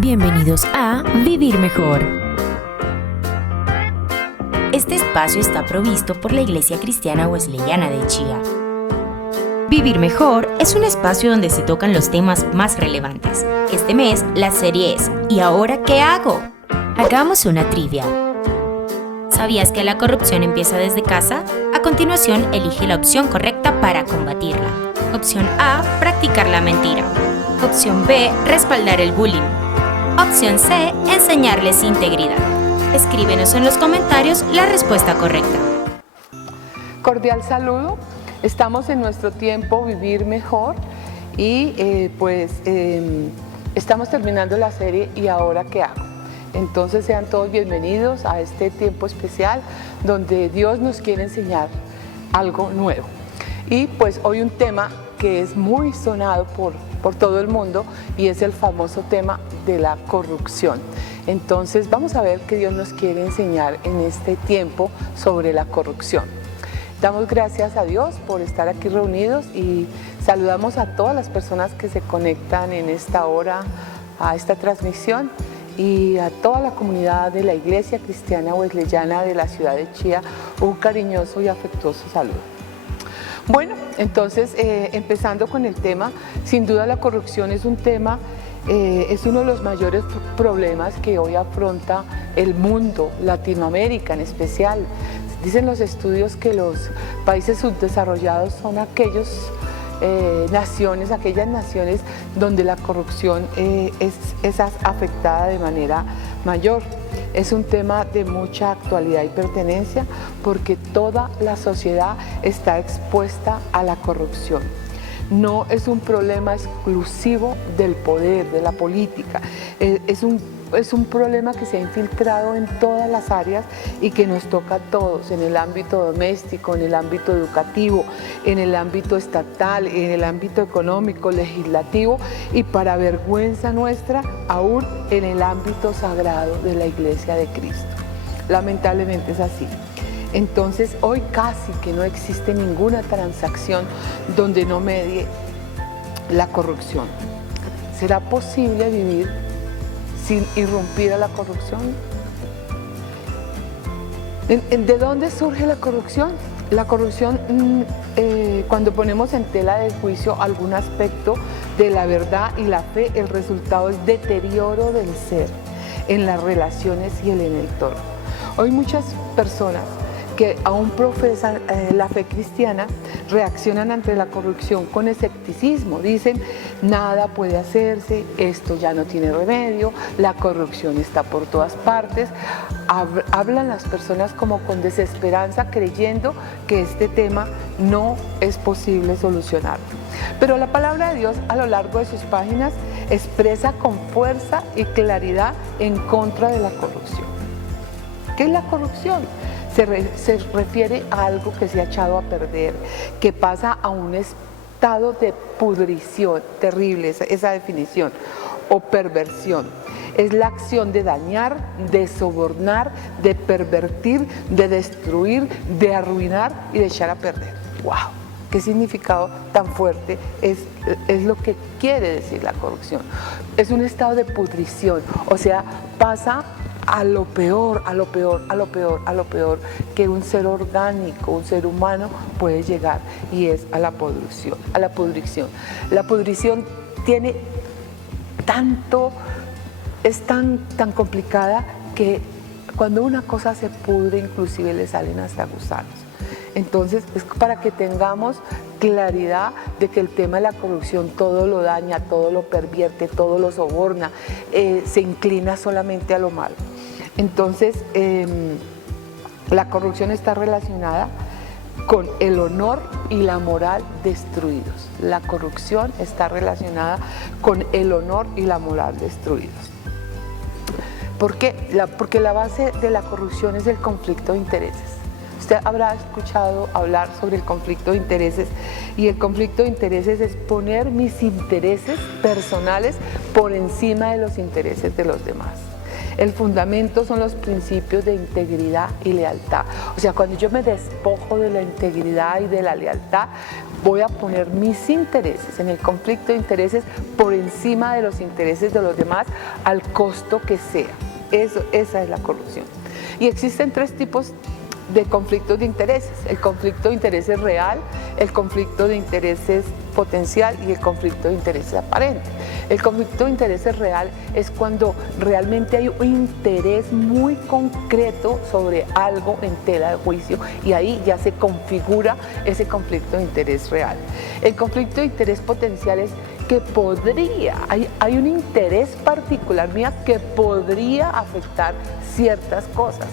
Bienvenidos a Vivir Mejor. Este espacio está provisto por la Iglesia Cristiana Wesleyana de Chía. Vivir Mejor es un espacio donde se tocan los temas más relevantes. Este mes la serie es ¿Y ahora qué hago? Hagamos una trivia. ¿Sabías que la corrupción empieza desde casa? A continuación, elige la opción correcta para combatirla. Opción A, practicar la mentira. Opción B, respaldar el bullying. Opción C, enseñarles integridad. Escríbenos en los comentarios la respuesta correcta. Cordial saludo. Estamos en nuestro tiempo Vivir Mejor y estamos terminando la serie ¿Y ahora qué hago? Entonces sean todos bienvenidos a este tiempo especial donde Dios nos quiere enseñar algo nuevo. Y pues hoy un tema que es muy sonado por todo el mundo y es el famoso tema de la corrupción. Entonces vamos a ver qué Dios nos quiere enseñar en este tiempo sobre la corrupción. Damos gracias a Dios por estar aquí reunidos y saludamos a todas las personas que se conectan en esta hora a esta transmisión y a toda la comunidad de la Iglesia Cristiana Wesleyana de la ciudad de Chía, un cariñoso y afectuoso saludo. Bueno, entonces empezando con el tema, sin duda la corrupción es un tema, es uno de los mayores problemas que hoy afronta el mundo, Latinoamérica en especial. Dicen los estudios que los países subdesarrollados son aquellas naciones donde la corrupción es afectada de manera mayor. Es un tema de mucha actualidad y pertenencia porque toda la sociedad está expuesta a la corrupción. No es un problema exclusivo del poder, de la política, es un problema que se ha infiltrado en todas las áreas y que nos toca a todos, en el ámbito doméstico, en el ámbito educativo, en el ámbito estatal, en el ámbito económico, legislativo y para vergüenza nuestra, aún en el ámbito sagrado de la Iglesia de Cristo. Lamentablemente es así. Entonces hoy casi que no existe ninguna transacción donde no medie la corrupción. ¿Será posible vivir sin irrumpir a la corrupción? ¿De dónde surge la corrupción? La corrupción, cuando ponemos en tela de juicio algún aspecto de la verdad y la fe, el resultado es deterioro del ser en las relaciones y en el entorno. Hoy muchas personas que aún profesan la fe cristiana reaccionan ante la corrupción con escepticismo. Dicen, nada puede hacerse, esto ya no tiene remedio, la corrupción está por todas partes. Hablan las personas como con desesperanza, creyendo que este tema no es posible solucionarlo. Pero la palabra de Dios a lo largo de sus páginas expresa con fuerza y claridad en contra de la corrupción. ¿Qué es la corrupción? Se refiere a algo que se ha echado a perder, que pasa a un estado de pudrición, terrible esa definición, o perversión. Es la acción de dañar, de sobornar, de pervertir, de destruir, de arruinar y de echar a perder. ¡Wow! ¿Qué significado tan fuerte es lo que quiere decir la corrupción? Es un estado de pudrición, o sea, pasa a lo peor, a lo peor, a lo peor, a lo peor que un ser orgánico, un ser humano puede llegar, y es a la pudrición. La pudrición tiene es tan complicada que cuando una cosa se pudre, inclusive le salen hasta gusanos. Entonces es para que tengamos claridad de que el tema de la corrupción todo lo daña, todo lo pervierte, todo lo soborna, se inclina solamente a lo malo. Entonces, la corrupción está relacionada con el honor y la moral destruidos. La corrupción está relacionada con el honor y la moral destruidos. ¿Por qué? Porque la base de la corrupción es el conflicto de intereses. Usted habrá escuchado hablar sobre el conflicto de intereses, y el conflicto de intereses es poner mis intereses personales por encima de los intereses de los demás. El fundamento son los principios de integridad y lealtad. O sea, cuando yo me despojo de la integridad y de la lealtad, voy a poner mis intereses en el conflicto de intereses por encima de los intereses de los demás al costo que sea. Esa es la corrupción. Y existen tres tipos de conflictos de intereses: el conflicto de intereses real, el conflicto de intereses potencial y el conflicto de intereses aparente. El conflicto de intereses real es cuando realmente hay un interés muy concreto sobre algo en tela de juicio, y ahí ya se configura ese conflicto de interés real. El conflicto de interés potencial es que hay un interés particular mía que podría afectar ciertas cosas.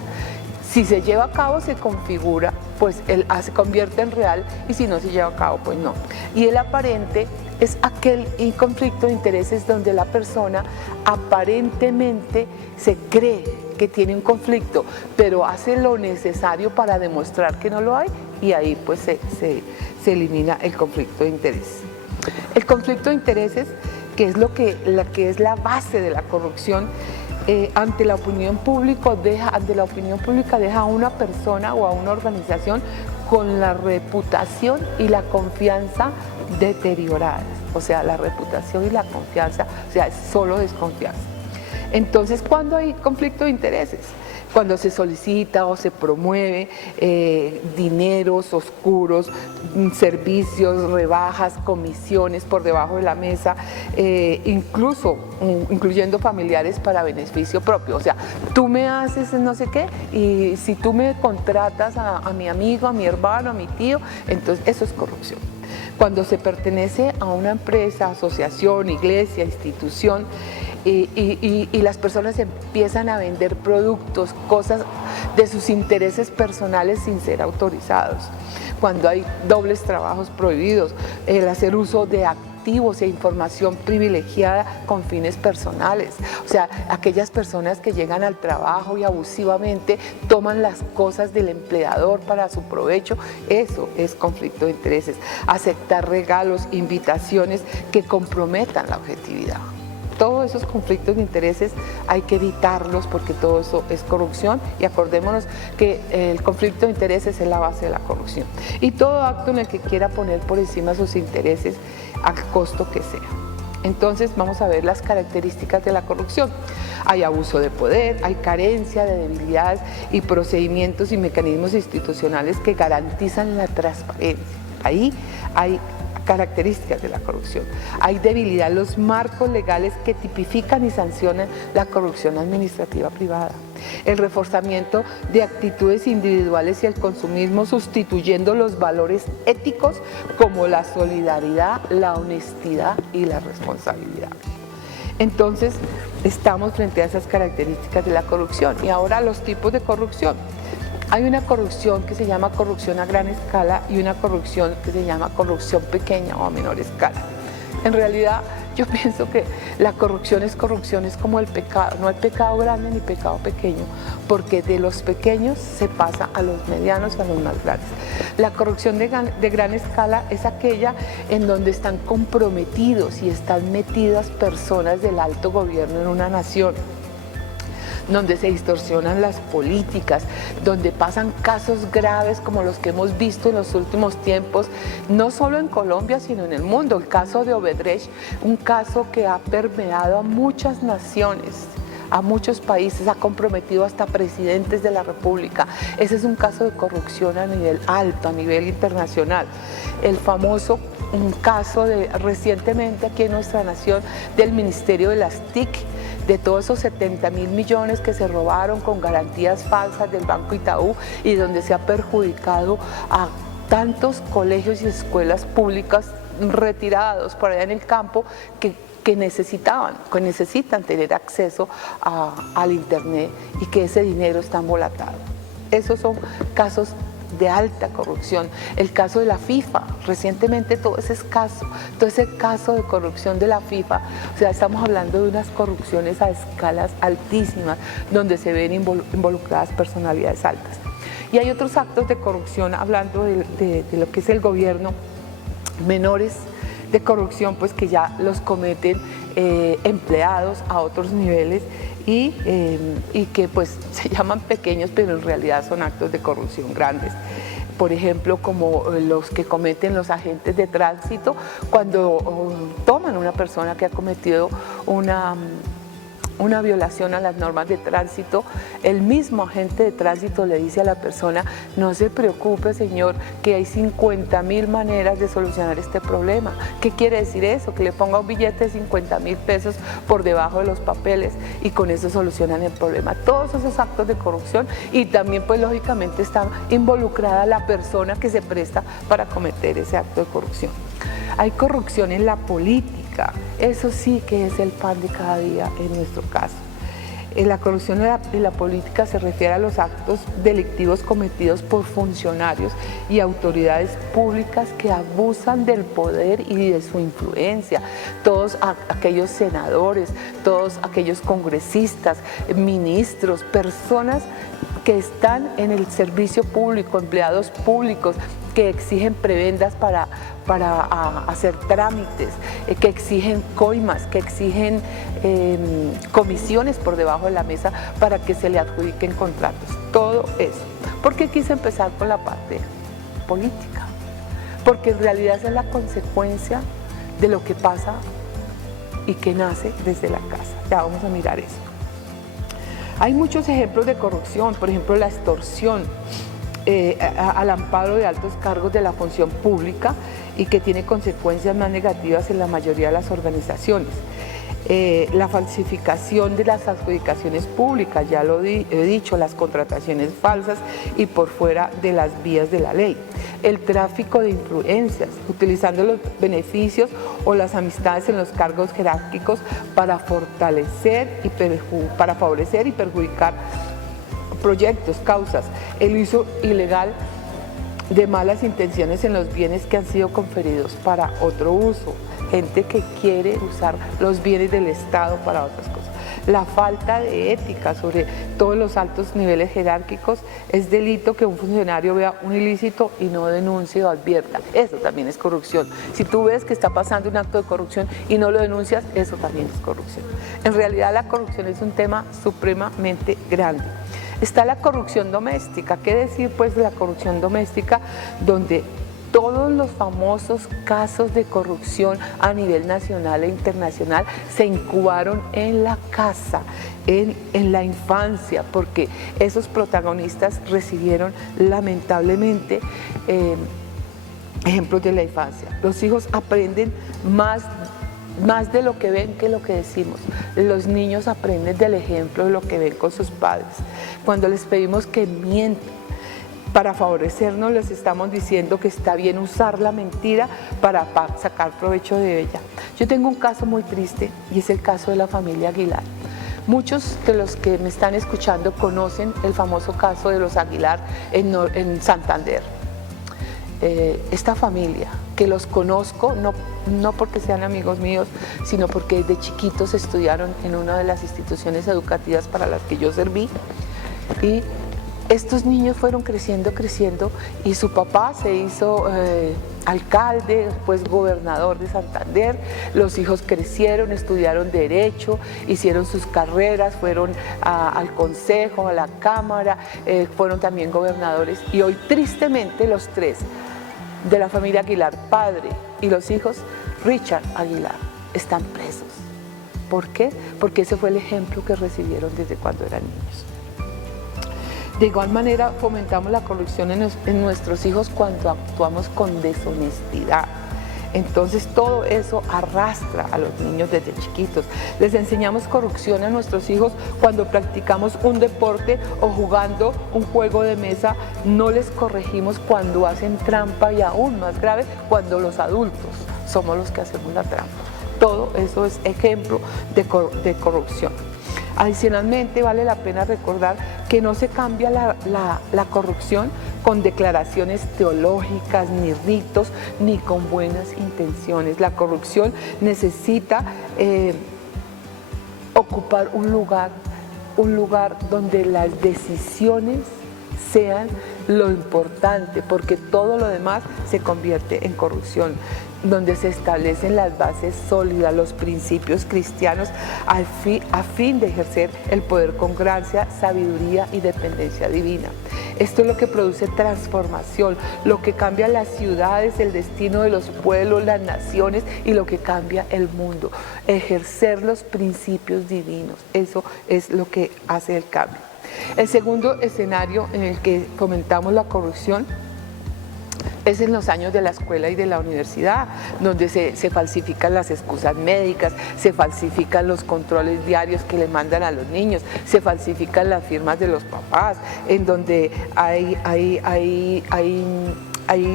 Si se lleva a cabo, se configura, pues se convierte en real, y si no se lleva a cabo, pues no. Y el aparente es aquel conflicto de intereses donde la persona aparentemente se cree que tiene un conflicto, pero hace lo necesario para demostrar que no lo hay, y ahí pues se elimina el conflicto de interés. El conflicto de intereses, que es la base de la corrupción, ante la opinión pública deja a una persona o a una organización con la reputación y la confianza deterioradas. O sea, la reputación y la confianza, o sea, es solo desconfianza. Entonces, ¿cuándo hay conflicto de intereses? Cuando se solicita o se promueve dineros oscuros, servicios, rebajas, comisiones por debajo de la mesa, incluyendo familiares para beneficio propio. O sea, tú me haces no sé qué, y si tú me contratas a mi amigo, a mi hermano, a mi tío, entonces eso es corrupción. Cuando se pertenece a una empresa, asociación, iglesia, institución, y las personas empiezan a vender productos, cosas de sus intereses personales sin ser autorizados. Cuando hay dobles trabajos prohibidos, el hacer uso de activos e información privilegiada con fines personales. O sea, aquellas personas que llegan al trabajo y abusivamente toman las cosas del empleador para su provecho, eso es conflicto de intereses. Aceptar regalos, invitaciones que comprometan la objetividad. Todos esos conflictos de intereses hay que evitarlos, porque todo eso es corrupción, y acordémonos que el conflicto de intereses es la base de la corrupción. Y todo acto en el que quiera poner por encima sus intereses al costo que sea. Entonces vamos a ver las características de la corrupción. Hay abuso de poder, hay carencia de debilidades y procedimientos y mecanismos institucionales que garantizan la transparencia. Ahí hay características de la corrupción. Hay debilidad en los marcos legales que tipifican y sancionan la corrupción administrativa privada. El reforzamiento de actitudes individuales y el consumismo, sustituyendo los valores éticos como la solidaridad, la honestidad y la responsabilidad. Entonces, estamos frente a esas características de la corrupción. Y ahora los tipos de corrupción. Hay una corrupción que se llama corrupción a gran escala y una corrupción que se llama corrupción pequeña o a menor escala. En realidad, yo pienso que la corrupción es como el pecado, no hay pecado grande ni pecado pequeño, porque de los pequeños se pasa a los medianos y a los más grandes. La corrupción de gran escala es aquella en donde están comprometidos y están metidas personas del alto gobierno en una nación, donde se distorsionan las políticas, donde pasan casos graves como los que hemos visto en los últimos tiempos, no solo en Colombia, sino en el mundo. El caso de Odebrecht, un caso que ha permeado a muchas naciones, a muchos países, ha comprometido hasta presidentes de la República. Ese es un caso de corrupción a nivel alto, a nivel internacional. El famoso caso recientemente aquí en nuestra nación del Ministerio de las TIC, de todos esos 70.000 millones que se robaron con garantías falsas del Banco Itaú, y donde se ha perjudicado a tantos colegios y escuelas públicas retirados por allá en el campo que necesitan tener acceso al internet, y que ese dinero está embolatado. Esos son casos de alta corrupción. El caso de la FIFA, recientemente todo ese caso de corrupción de la FIFA, o sea, estamos hablando de unas corrupciones a escalas altísimas, donde se ven involucradas personalidades altas. Y hay otros actos de corrupción, hablando de lo que es el gobierno, menores de corrupción, pues que ya los cometen empleados a otros niveles, y que pues se llaman pequeños, pero en realidad son actos de corrupción grandes. Por ejemplo, como los que cometen los agentes de tránsito cuando toman una persona que ha cometido una violación a las normas de tránsito, el mismo agente de tránsito le dice a la persona: no se preocupe, señor, que hay 50.000 maneras de solucionar este problema. ¿Qué quiere decir eso? Que le ponga un billete de 50.000 pesos por debajo de los papeles y con eso solucionan el problema. Todos esos actos de corrupción, y también pues lógicamente está involucrada la persona que se presta para cometer ese acto de corrupción. Hay corrupción en la política. Eso sí que es el pan de cada día en nuestro caso. La corrupción en la política se refiere a los actos delictivos cometidos por funcionarios y autoridades públicas que abusan del poder y de su influencia. Todos aquellos senadores, todos aquellos congresistas, ministros, personas que están en el servicio público, empleados públicos, que exigen prebendas para hacer trámites, que exigen coimas, que exigen comisiones por debajo de la mesa para que se le adjudiquen contratos. Todo eso. ¿Por qué quise empezar con la parte política? Porque en realidad esa es la consecuencia de lo que pasa y que nace desde la casa. Ya vamos a mirar eso. Hay muchos ejemplos de corrupción, por ejemplo la extorsión al amparo de altos cargos de la función pública y que tiene consecuencias más negativas en la mayoría de las organizaciones. La falsificación de las adjudicaciones públicas, ya lo he dicho, las contrataciones falsas y por fuera de las vías de la ley. El tráfico de influencias, utilizando los beneficios o las amistades en los cargos jerárquicos para favorecer y perjudicar proyectos, causas. El uso ilegal de malas intenciones en los bienes que han sido conferidos para otro uso. Gente que quiere usar los bienes del Estado para otras cosas. La falta de ética sobre todos los altos niveles jerárquicos. Es delito que un funcionario vea un ilícito y no denuncie o advierta. Eso también es corrupción. Si tú ves que está pasando un acto de corrupción y no lo denuncias, eso también es corrupción. En realidad la corrupción es un tema supremamente grande. Está la corrupción doméstica. ¿Qué decir pues de la corrupción doméstica? Donde todos los famosos casos de corrupción a nivel nacional e internacional se incubaron en la casa, en la infancia, porque esos protagonistas recibieron lamentablemente ejemplos de la infancia. Los hijos aprenden más de lo que ven que lo que decimos. Los niños aprenden del ejemplo de lo que ven con sus padres. Cuando les pedimos que mientan para favorecernos, les estamos diciendo que está bien usar la mentira para sacar provecho de ella. Yo tengo un caso muy triste y es el caso de la familia Aguilar. Muchos de los que me están escuchando conocen el famoso caso de los Aguilar en Santander. Esta familia, que los conozco, no porque sean amigos míos, sino porque desde chiquitos estudiaron en una de las instituciones educativas para las que yo serví, y estos niños fueron creciendo y su papá se hizo alcalde, después gobernador de Santander. Los hijos crecieron, estudiaron Derecho, hicieron sus carreras, fueron al Consejo, a la Cámara, fueron también gobernadores, y hoy tristemente los tres de la familia Aguilar, padre y los hijos, Richard Aguilar, están presos. ¿Por qué? Porque ese fue el ejemplo que recibieron desde cuando eran niños. De igual manera, fomentamos la corrupción en nuestros hijos cuando actuamos con deshonestidad. Entonces todo eso arrastra a los niños desde chiquitos. Les enseñamos corrupción a nuestros hijos cuando practicamos un deporte o jugando un juego de mesa. No les corregimos cuando hacen trampa, y aún más grave, cuando los adultos somos los que hacemos la trampa. Todo eso es ejemplo de corrupción. Adicionalmente, vale la pena recordar que no se cambia la corrupción con declaraciones teológicas, ni ritos, ni con buenas intenciones. La corrupción necesita ocupar un lugar donde las decisiones sean lo importante, porque todo lo demás se convierte en corrupción. donde se establecen las bases sólidas, los principios cristianos a fin de ejercer el poder con gracia, sabiduría y dependencia divina. Esto es lo que produce transformación, lo que cambia las ciudades, el destino de los pueblos, las naciones y lo que cambia el mundo. Ejercer los principios divinos, eso es lo que hace el cambio. El segundo escenario en el que fomentamos la corrupción es en los años de la escuela y de la universidad, donde se falsifican las excusas médicas, se falsifican los controles diarios que le mandan a los niños, se falsifican las firmas de los papás, en donde hay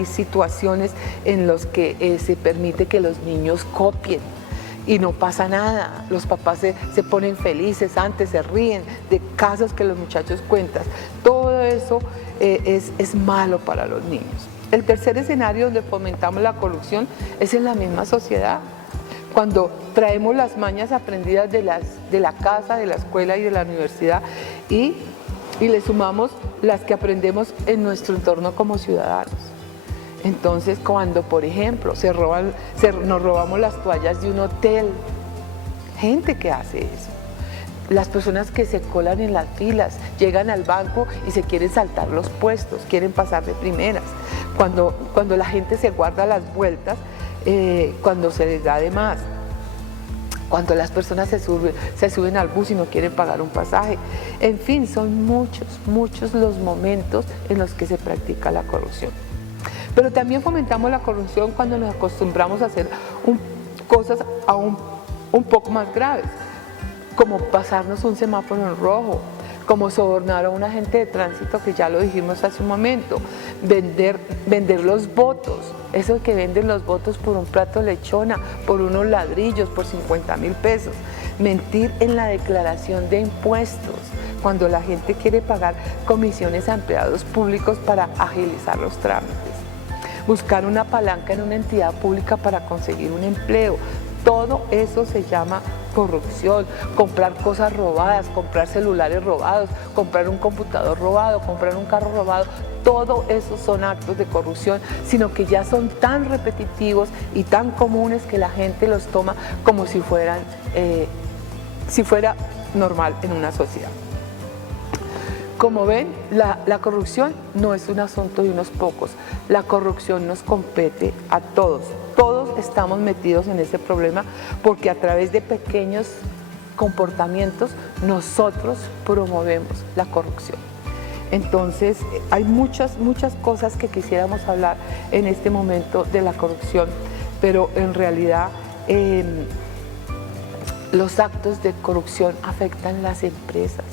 situaciones en las que se permite que los niños copien. Y no pasa nada, los papás se ponen felices, antes se ríen de casos que los muchachos cuentan. Todo eso es malo para los niños. El tercer escenario donde fomentamos la corrupción es en la misma sociedad, cuando traemos las mañas aprendidas de la casa, de la escuela y de la universidad y le sumamos las que aprendemos en nuestro entorno como ciudadanos. Entonces, cuando, por ejemplo, nos robamos las toallas de un hotel, gente que hace eso. Las personas que se colan en las filas, llegan al banco y se quieren saltar los puestos, quieren pasar de primeras. Cuando la gente se guarda las vueltas, cuando se les da de más. Cuando las personas se suben al bus y no quieren pagar un pasaje. En fin, son muchos los momentos en los que se practica la corrupción. Pero también fomentamos la corrupción cuando nos acostumbramos a hacer cosas aún un poco más graves, como pasarnos un semáforo en rojo, como sobornar a un agente de tránsito, que ya lo dijimos hace un momento, vender los votos, eso que venden los votos por un plato de lechona, por unos ladrillos, por 50.000 pesos, mentir en la declaración de impuestos, cuando la gente quiere pagar comisiones a empleados públicos para agilizar los trámites, buscar una palanca en una entidad pública para conseguir un empleo. Todo eso se llama corrupción. Comprar cosas robadas, comprar celulares robados, comprar un computador robado, comprar un carro robado, todo eso son actos de corrupción, sino que ya son tan repetitivos y tan comunes que la gente los toma como si fuera normal en una sociedad. Como ven, la corrupción no es un asunto de unos pocos, la corrupción nos compete a todos. Todos estamos metidos en ese problema porque a través de pequeños comportamientos nosotros promovemos la corrupción. Entonces, hay muchas cosas que quisiéramos hablar en este momento de la corrupción, pero en realidad los actos de corrupción afectan las empresas,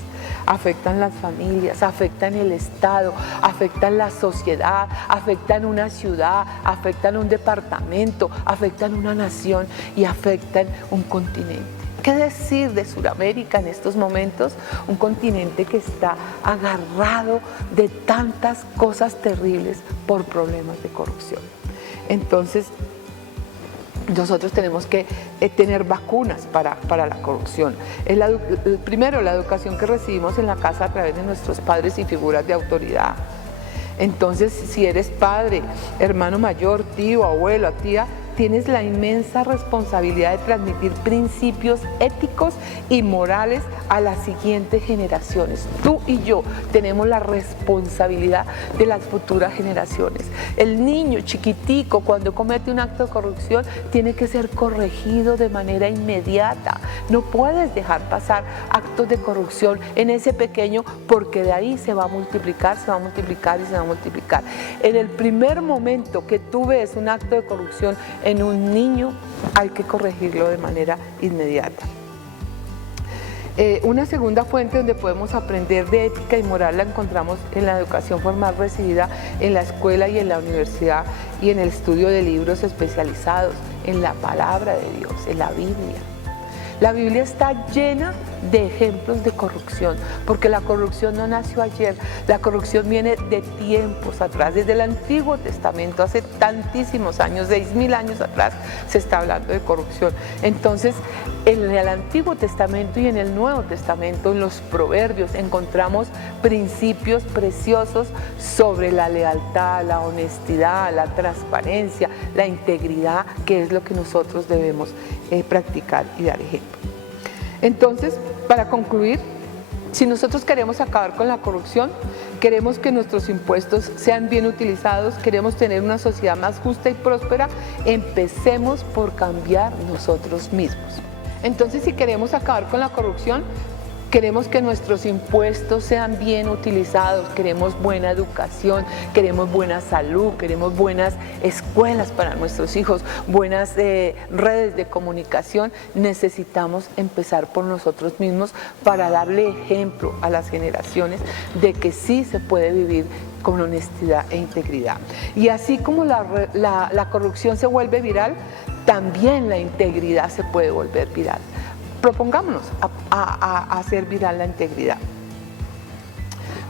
afectan las familias, afectan el Estado, afectan la sociedad, afectan una ciudad, afectan un departamento, afectan una nación y afectan un continente. ¿Qué decir de Sudamérica en estos momentos? Un continente que está agarrado de tantas cosas terribles por problemas de corrupción. Entonces, nosotros tenemos que tener vacunas para la corrupción. Primero, la educación que recibimos en la casa a través de nuestros padres y figuras de autoridad. Entonces, si eres padre, hermano mayor, tío, abuelo, tía, tienes la inmensa responsabilidad de transmitir principios éticos y morales a las siguientes generaciones. Tú y yo tenemos la responsabilidad de las futuras generaciones. El niño chiquitico, cuando comete un acto de corrupción, tiene que ser corregido de manera inmediata. No puedes dejar pasar actos de corrupción en ese pequeño, porque de ahí se va a multiplicar, se va a multiplicar y se va a multiplicar. En el primer momento que tú ves un acto de corrupción en un niño, hay que corregirlo de manera inmediata. Una segunda fuente donde podemos aprender de ética y moral la encontramos en la educación formal recibida en la escuela y en la universidad, y en el estudio de libros especializados, en la palabra de Dios, en la Biblia. La Biblia está llena de ejemplos de corrupción, porque la corrupción no nació ayer, la corrupción viene de tiempos atrás, desde el Antiguo Testamento, hace tantísimos años, 6.000 años atrás se está hablando de corrupción. Entonces, en el Antiguo Testamento y en el Nuevo Testamento, en los Proverbios, encontramos principios preciosos sobre la lealtad, la honestidad, la transparencia, la integridad, que es lo que nosotros debemos practicar y dar ejemplo. Entonces, para concluir, si nosotros queremos acabar con la corrupción, queremos que nuestros impuestos sean bien utilizados, queremos tener una sociedad más justa y próspera, empecemos por cambiar nosotros mismos. Entonces, si queremos acabar con la corrupción, queremos que nuestros impuestos sean bien utilizados, queremos buena educación, queremos buena salud, queremos buenas escuelas para nuestros hijos, buenas redes de comunicación. Necesitamos empezar por nosotros mismos para darle ejemplo a las generaciones de que sí se puede vivir con honestidad e integridad. Y así como la corrupción se vuelve viral, también la integridad se puede volver viral. Propongámonos a hacer viral la integridad.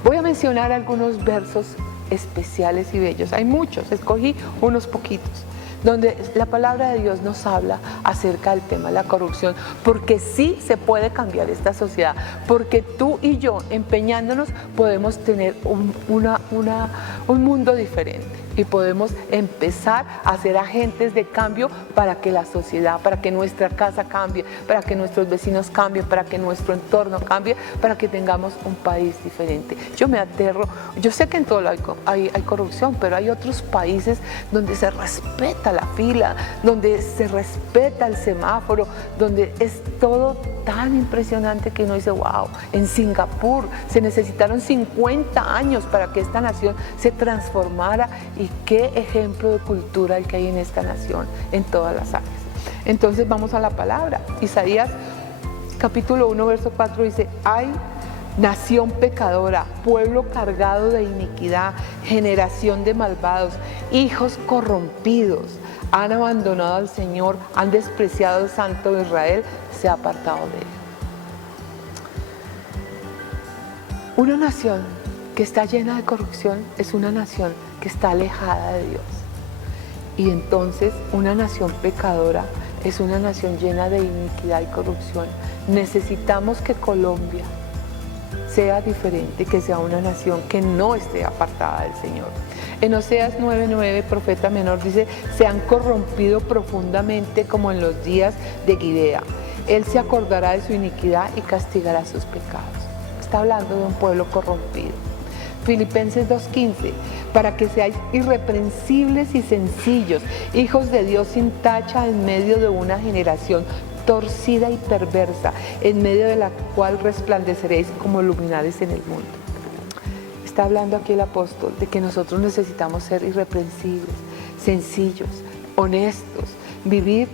Voy a mencionar algunos versos especiales y bellos. Hay muchos, escogí unos poquitos, donde la palabra de Dios nos habla acerca del tema de la corrupción, porque sí se puede cambiar esta sociedad, porque tú y yo, empeñándonos, podemos tener un mundo diferente. Y podemos empezar a ser agentes de cambio para que la sociedad, para que nuestra casa cambie, para que nuestros vecinos cambien, para que nuestro entorno cambie, para que tengamos un país diferente. Yo me aterro, yo sé que en todo hay corrupción, pero hay otros países donde se respeta la fila, donde se respeta el semáforo, donde es todo tan impresionante que uno dice, wow. En Singapur se necesitaron 50 años para que esta nación se transformara, y qué ejemplo de cultura el que hay en esta nación en todas las áreas. Entonces vamos a la palabra. Isaías capítulo 1 verso 4 dice: ay, nación pecadora, pueblo cargado de iniquidad, generación de malvados, hijos corrompidos, han abandonado al Señor, han despreciado al Santo de Israel, se ha apartado de él. Una nación que está llena de corrupción es una nación que está alejada de Dios. Y entonces una nación pecadora es una nación llena de iniquidad y corrupción. Necesitamos que Colombia sea diferente, que sea una nación que no esté apartada del Señor. En Oseas 9:9, profeta menor dice: se han corrompido profundamente como en los días de Gibea. Él se acordará de su iniquidad y castigará sus pecados. Está hablando de un pueblo corrompido. Filipenses 2:15, para que seáis irreprensibles y sencillos, hijos de Dios sin tacha en medio de una generación torcida y perversa, en medio de la cual resplandeceréis como luminares en el mundo. Está hablando aquí el apóstol de que nosotros necesitamos ser irreprensibles, sencillos, honestos, vivir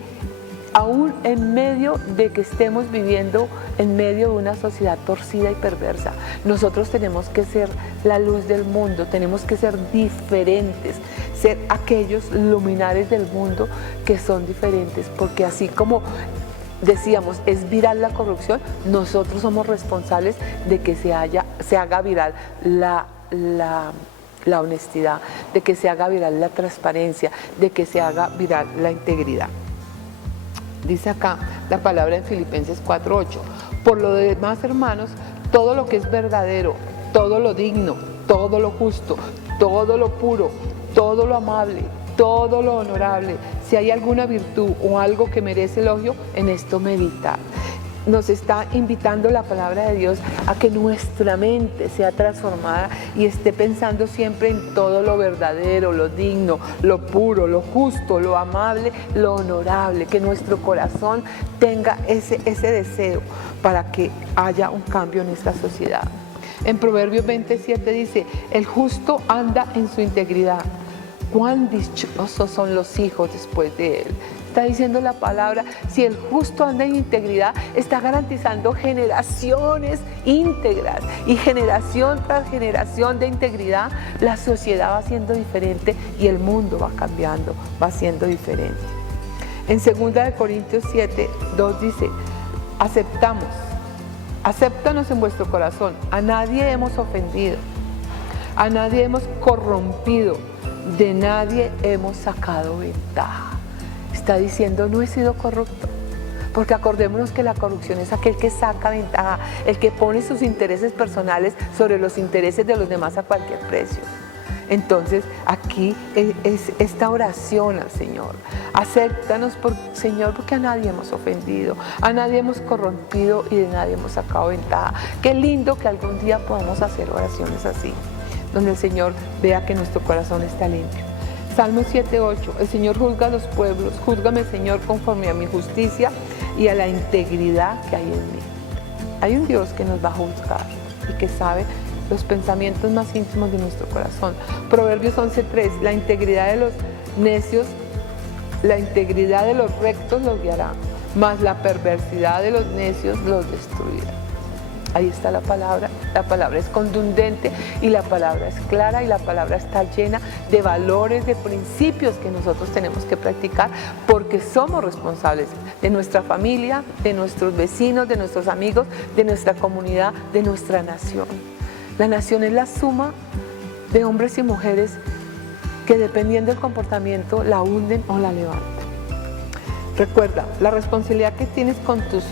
aún en medio de que estemos viviendo en medio de una sociedad torcida y perversa. Nosotros tenemos que ser la luz del mundo, tenemos que ser diferentes, ser aquellos luminares del mundo que son diferentes, porque así como decíamos, es viral la corrupción, nosotros somos responsables de que se haga viral la honestidad, de que se haga viral la transparencia, de que se haga viral la integridad. Dice acá la palabra en Filipenses 4:8: por lo demás, hermanos, todo lo que es verdadero, todo lo digno, todo lo justo, todo lo puro, todo lo amable, todo lo honorable, si hay alguna virtud o algo que merece elogio, en esto meditad. Nos está invitando la palabra de Dios a que nuestra mente sea transformada y esté pensando siempre en todo lo verdadero, lo digno, lo puro, lo justo, lo amable, lo honorable, que nuestro corazón tenga ese deseo para que haya un cambio en esta sociedad. En Proverbios 27 dice: el justo anda en su integridad, cuán dichosos son los hijos después de él. Está diciendo la palabra, si el justo anda en integridad, está garantizando generaciones íntegras, y generación tras generación de integridad, la sociedad va siendo diferente y el mundo va cambiando, va siendo diferente. En 2 Corintios 7:2 dice: aceptamos acéptanos en vuestro corazón. A nadie hemos ofendido, a nadie hemos corrompido, de nadie hemos sacado ventaja. Está diciendo, no he sido corrupto. Porque acordémonos que la corrupción es aquel que saca ventaja, el que pone sus intereses personales sobre los intereses de los demás a cualquier precio. Entonces, aquí es esta oración al Señor. Acéptanos, Señor, porque a nadie hemos ofendido, a nadie hemos corrompido y de nadie hemos sacado ventaja. Qué lindo que algún día podamos hacer oraciones así, donde el Señor vea que nuestro corazón está limpio. Salmo 7:8, el Señor juzga a los pueblos, júzgame, Señor, conforme a mi justicia y a la integridad que hay en mí. Hay un Dios que nos va a juzgar y que sabe los pensamientos más íntimos de nuestro corazón. Proverbios 11:3, la integridad de los necios, la integridad de los rectos los guiará, mas la perversidad de los necios los destruirá. Ahí está la palabra es contundente y la palabra es clara y la palabra está llena de valores, de principios que nosotros tenemos que practicar porque somos responsables de nuestra familia, de nuestros vecinos, de nuestros amigos, de nuestra comunidad, de nuestra nación. La nación es la suma de hombres y mujeres que dependiendo del comportamiento la hunden o la levantan. Recuerda, la responsabilidad que tienes con tus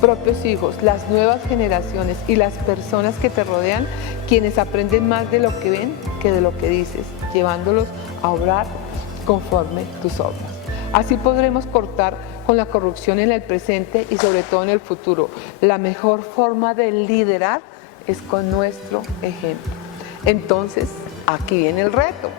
propios hijos, las nuevas generaciones y las personas que te rodean, quienes aprenden más de lo que ven que de lo que dices, llevándolos a obrar conforme tus obras. Así podremos cortar con la corrupción en el presente y sobre todo en el futuro. La mejor forma de liderar es con nuestro ejemplo. Entonces, aquí viene el reto.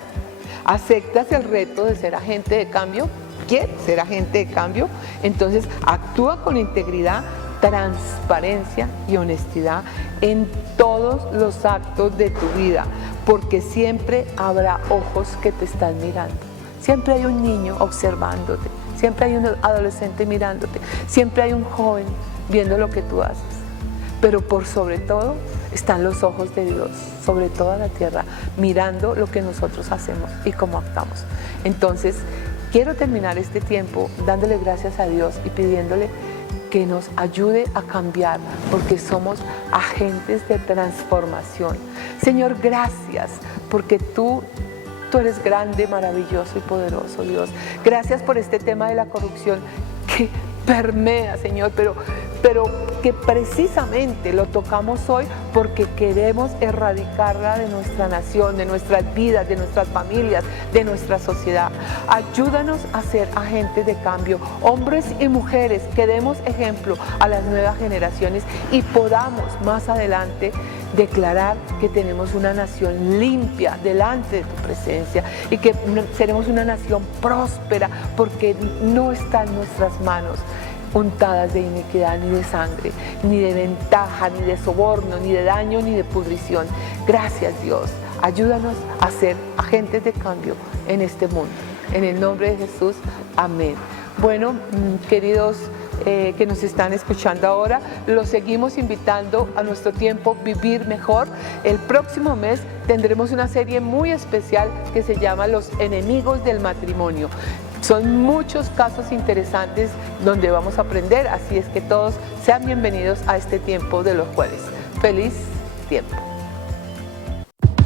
¿Aceptas el reto de ser agente de cambio? ¿Quieres ser agente de cambio? Entonces, actúa con integridad, transparencia y honestidad en todos los actos de tu vida, porque siempre habrá ojos que te están mirando. Siempre hay un niño observándote, siempre hay un adolescente mirándote, siempre hay un joven viendo lo que tú haces. Pero por sobre todo están los ojos de Dios, sobre toda la tierra, mirando lo que nosotros hacemos y cómo actuamos. Entonces, quiero terminar este tiempo dándole gracias a Dios y pidiéndole que nos ayude a cambiar, porque somos agentes de transformación. Señor, gracias, porque tú eres grande, maravilloso y poderoso, Dios. Gracias por este tema de la corrupción que permea, Señor, pero que precisamente lo tocamos hoy porque queremos erradicarla de nuestra nación, de nuestras vidas, de nuestras familias, de nuestra sociedad. Ayúdanos a ser agentes de cambio, hombres y mujeres que demos ejemplo a las nuevas generaciones y podamos más adelante declarar que tenemos una nación limpia delante de tu presencia y que seremos una nación próspera porque no está en nuestras manos untadas de iniquidad, ni de sangre, ni de ventaja, ni de soborno, ni de daño, ni de pudrición. Gracias, Dios. Ayúdanos a ser agentes de cambio en este mundo. En el nombre de Jesús, amén. Bueno, queridos que nos están escuchando ahora, los seguimos invitando a nuestro tiempo Vivir Mejor. El próximo mes tendremos una serie muy especial que se llama Los Enemigos del Matrimonio. Son muchos casos interesantes donde vamos a aprender, así es que todos sean bienvenidos a este tiempo de los jueves. ¡Feliz tiempo!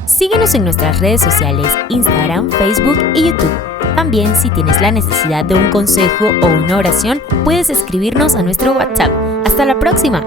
Síguenos en nuestras redes sociales, Instagram, Facebook y YouTube. También, si tienes la necesidad de un consejo o una oración, puedes escribirnos a nuestro WhatsApp. ¡Hasta la próxima!